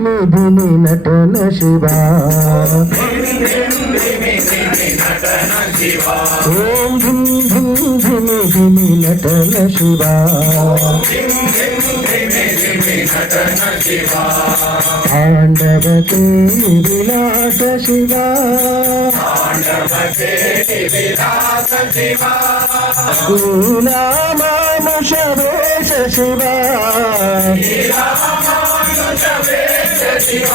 ధిమ్ ధిమి నటన శివ. ఓం ధిమ్ ధిమ్ ధిమి ధిమి నటన శివ. పాండవ విలాస శివ. మానుషవేశ శివ. శివ.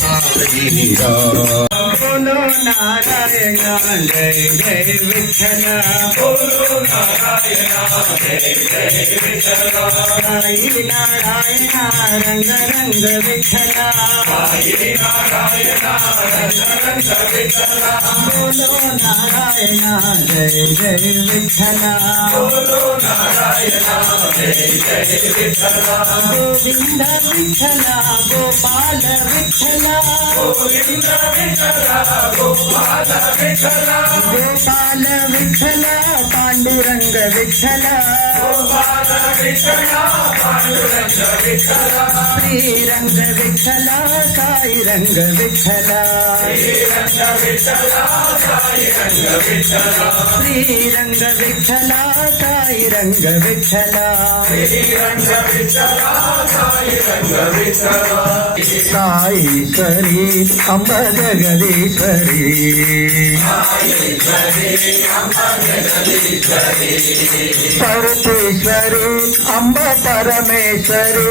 సాయి శివా बोलो नारायण जय जय विठ्ठल बोलो नारायण जय जय विठ्ठल साई नारायण रंग रंग विठ्ठल साई नारायण रंग रंग विठ्ठल बोलो नारायण जय जय विठ्ठल बोलो नारायण గోవింద విఠల గోపాల విఠల. గోవింద విఠల గోపాల విఠల గోపాల విఠల పాండురంగ విఠల. గోపాల విఠల పాండురంగ విఠల శ్రీరంగ విఠల సాయి విఠల. శ్రీరంగ విఠల సాయి విఠల శ్రీరంగ విఠల. సాయి రంగ విఠల సాయి కరి అంబ జగదీశ్వరి సరస్వేశ్వరి అంబ పరమేశ్వరి.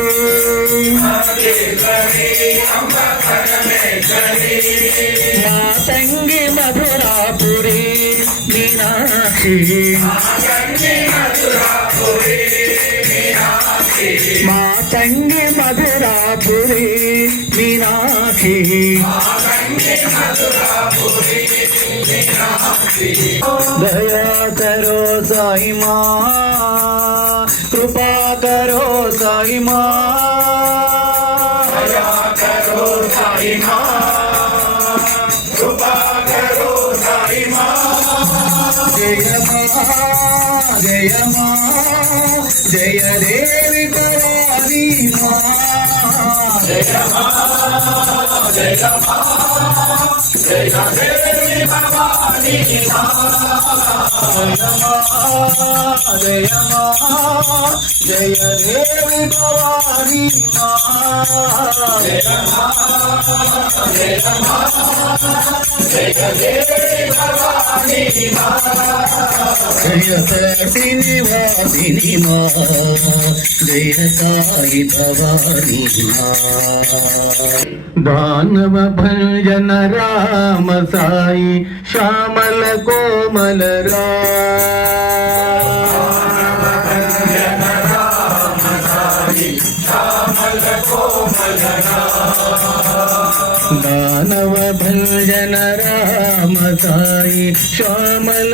మాతంగి మధు మీనాక్షి మా తంగి మధురాపురి మీనాక్షి. దయా కరో సాయి మా కృపా కరో సాయి మా. జయ మా జయ దేవి భవానీ మా జయ జయ మా జయ దేవి భవానీ మా జయ నివాసిని మా జయ సాయి భవానీ దానవ భంజన రామ సాయి శ్యామల కోమల రా. శ్యామల కోమల దానవ భంజన రామ సాయి శ్యామల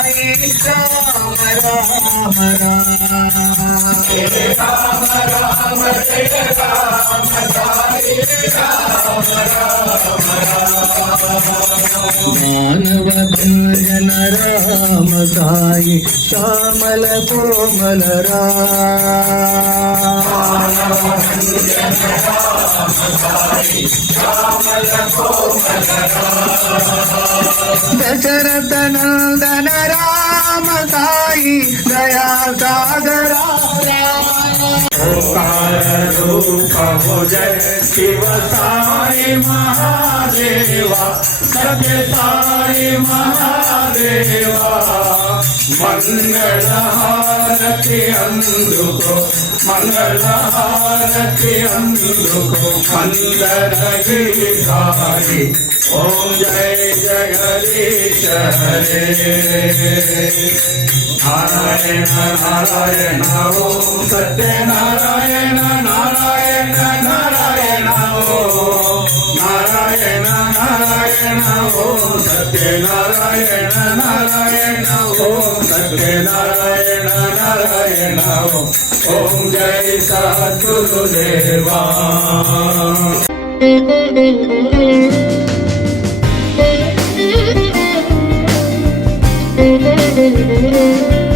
రామ రామ మానవ భంజన రామ సాయి శ్యామల కోమల రా దశరథ నందన రామ సాయి దయా సాగరా. శివ సాయి మహాదేవా సత్య సాయి మహాదేవా మంగళహారతి అందుకో మంగళహారతి అందుకో మందరగిరి अंधुको मंगल हारति अंधुको मंदर गिरिधारी ओम जय जगदीश हरे नारायण नारायण ओम सत्यनारायण नारायण नारायण ओम नारायण नारायण ओम सत्यनारायण नारायण ओम सत्यनारायण नारायण ओम ओम जय सद्गुरुदेवा Müzik